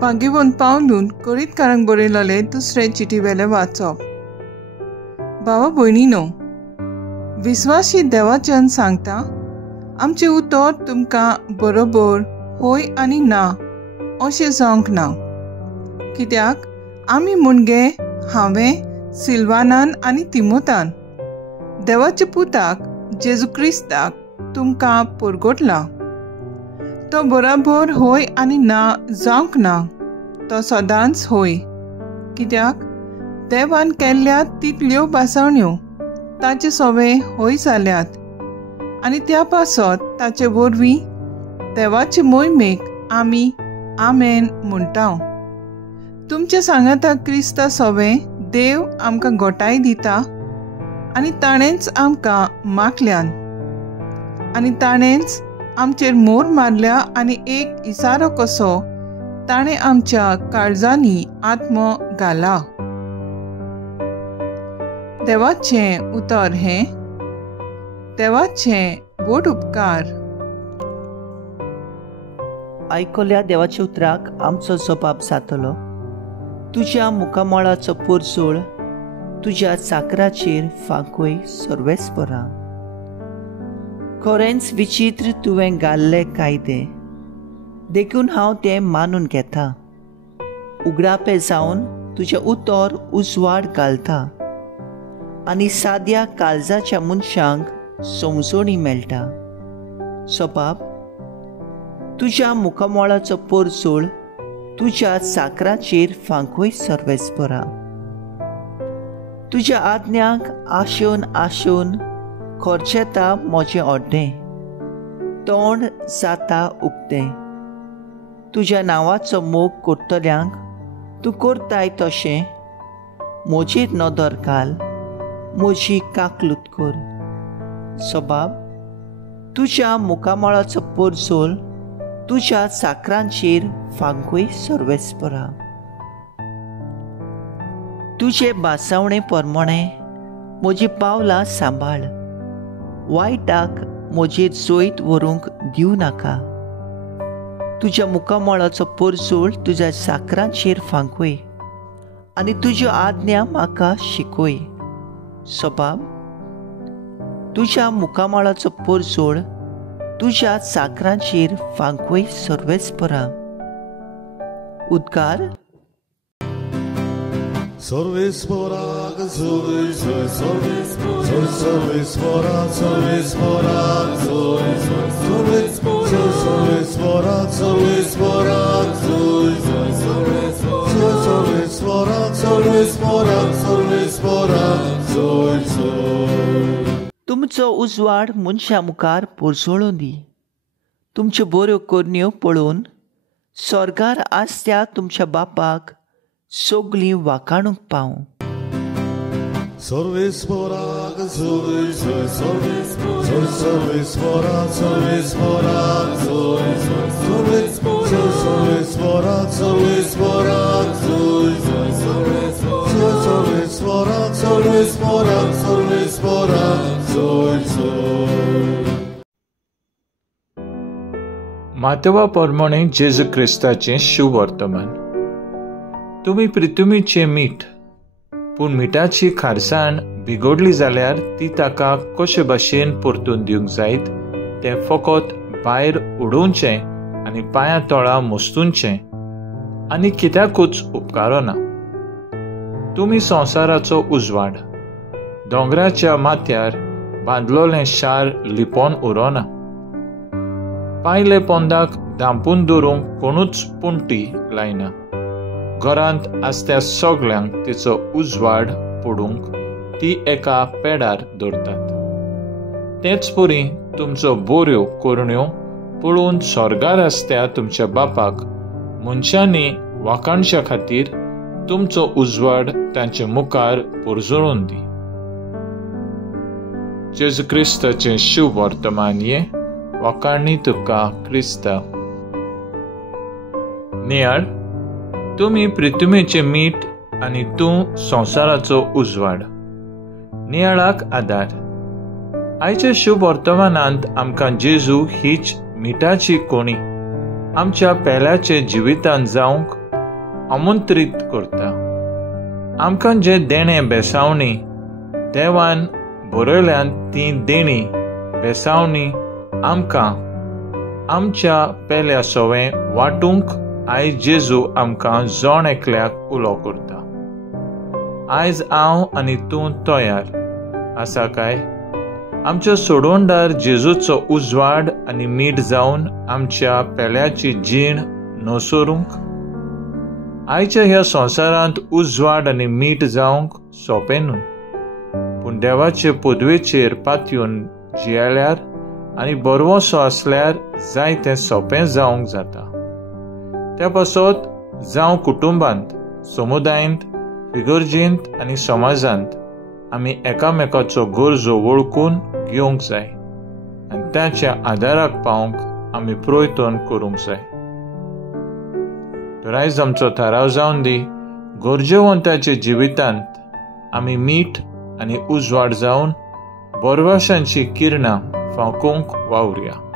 बागेवन पावलून करीतकारांक बरयलेले दुसरे चिटी वेले वाचप। भावा भयणीनो, विस्वासी देवाच्यान सांगता, आमचे उतर तुमकां बरोबर होय आनी ना अशें जावंक ना। कित्याक आमी मुणगे हांवें सिल्वानान आनी तिमोथान देवाच्या पुताक जेजू क्रिस्ताक तुमकां परगटला। तो बरोबर होय आनी ना जावंक ना, तो सदांच होय। कित्याक देवान केल्ल्या तितल्यो बासावण्यो ताचे सवे होय जाल्यात आनी त्या पासत ताचे वरवीं देवाचे मोहिमेक आमी आमेन म्हणटा। तुमच्या सांगाता क्रिस्ता सवे देव आमकां घोटाय दिता आनी ताणेंच आमकां मागल्यान आनी ताणेंच आमचेर मोर मारल्या आनी एक इसारो कसो ताणें आमच्या काळजांनी आत्मो घाला। देवाचें उतर हें, देवाचें बोट उपकार। आयकल्या देवाच्या उतराक आमचो जबाब जातलो। तुज्या मुखामळाचो पोरजोळ तुज्या चाकराचेर फांकूय सर्वेस्परा। खरेंच विचित्र तुवें घाल्ले कायदे, देखून हांव ते मानून घेता। उगडापे जावन तुजें उतर उजवाड घालता आनी साद्या काळजाच्या मनशांक समजणी मेळटा। सबाब, तुज्या मुखामळाचो पोरजोळ तुज्या चाकराचेर फांकूय सर्वेस्परा। तुज्या आज्ञाक आशोवन आशोवन खोर्चेता म्हजें ओड्डें, तोंड जाता उक्तें। तुज्या नांवाचो मोग करतल्यांक तूं करताय तशें म्हजेर नदर घाल, म्हजी काकलूत कर। सबाब, तुज्या मुखामळाचो पोरजोळ तुज्या चाकरांचेर फांकूय सर्वेस्परा। तुजे बासावणे परमणे म्हजी पावलां सांबाळ, वायटाक म्हजेर जोयत व्हरूंक दिवं नाका। तुज्या मुखामळाचो पोरजोळ तुज्या चाकरांचेर फांकूय आनी तुज्यो आज्ञा म्हाका शिकय। सबाब, तुज्या मुखामळाचो पोरजोळ तुज्या चाकरांचेर फांकूय सर्वेस्परा। उद्गार। Sorvespora, sorvespora, sorvespora, sorvespora, sorvespora, sorvespora, sorvespora, तुमचो उजवाड मनशा मुखार पोरजोळून दी। तुमच्यो बऱ्यो करण्यो पळोवन स्वर्गार आसत्या तुमच्या बापाक सगळीं वाखाणूंक पावूं। Sorvespora, sorvespora, sorvespora, sorvespora, sorvespora, sorvespora, मातवा परमणे जेजू क्रिस्ताचें शुभ वर्तमान। तुमी पृथ्वीचें मीठ, पूण मिठाची खारसाण बिगडली जाल्यार ती ताका कशे भाशेन परतून दिवंक जायत तें फकत भायर उडोवचें आनी पांयां तळां मोस्तूंचें आनी कित्याकूच उपकारो ना। तुमी संवसाराचो उजवाड, दोंगराच्या माथ्यार बांदलोलें शार लिपोवन उरोना। पायले पोंदाक धांपून दवरूंक कोणूच पुंटी लायना। घरांत आसत्या सगल्यांक तिचो उजवाड पडूंक ती एका पेडार दवरतात। तेच परी तुमचो बऱ्यो करण्यो पळोवन स्वर्गार आसत्या तुमच्या बापाक मनशांनी वाखाणच्या खातीर तुमचो उजवाड तांचे मुखार पोरजोळून दी। जेजू क्रिस्ताचें शुभ वर्तमान ये वाखाणी तुका क्रिस्ता। नियाळ, तुमी पृथ्वीचें मीठ आनी तूं संवसाराचो उजवाड। नियाळाक आदार। आयच्या शुभ वर्तमानांत आमकां जेजू हीच मिठाची कोणी आमच्या पेल्याचे जिवितांत जावंक आमंत्रीत करता. आमकां जे देणें बेसावणी देवान बरयल्यान ती देणी बेसावणी आमकां आमच्या पेल्या सवें वांटूंक आयज जेजू आमकां जोण एकल्याक उलो करता. आयज हांव आनी तूं तयार आसा काय? आमच्या सोडवणदार जेजूचो उजवाड आनी मीठ जावन आमच्या पेल्याची जीण न्हसरूंक? आयच्या ह्या संवसारांत उजवाड आनी मीठ जावंक सोंपें न्हू, पूण देवाचे पदवेचेर पातयून जियेल्यार आनी बरवोसो आसल्यार जाय तें सोंपें जावंक जाता. त्या पासत जावं कुटुंबांत, समुदायांत, इगर्जेंत आनी समाजांत आमी एकामेकाचो गरजो वळखून घेवंक जाय आनी त्याच्या आदाराक पावंक आमी प्रयत्न करूंक जाय. तर आयज आमचो थाराव जावन दी, गरजेवंताच्या जिवितांत आमी मीठ आनी उजवाड जावन बरवशांची किरणां फांकूंक वावुरया.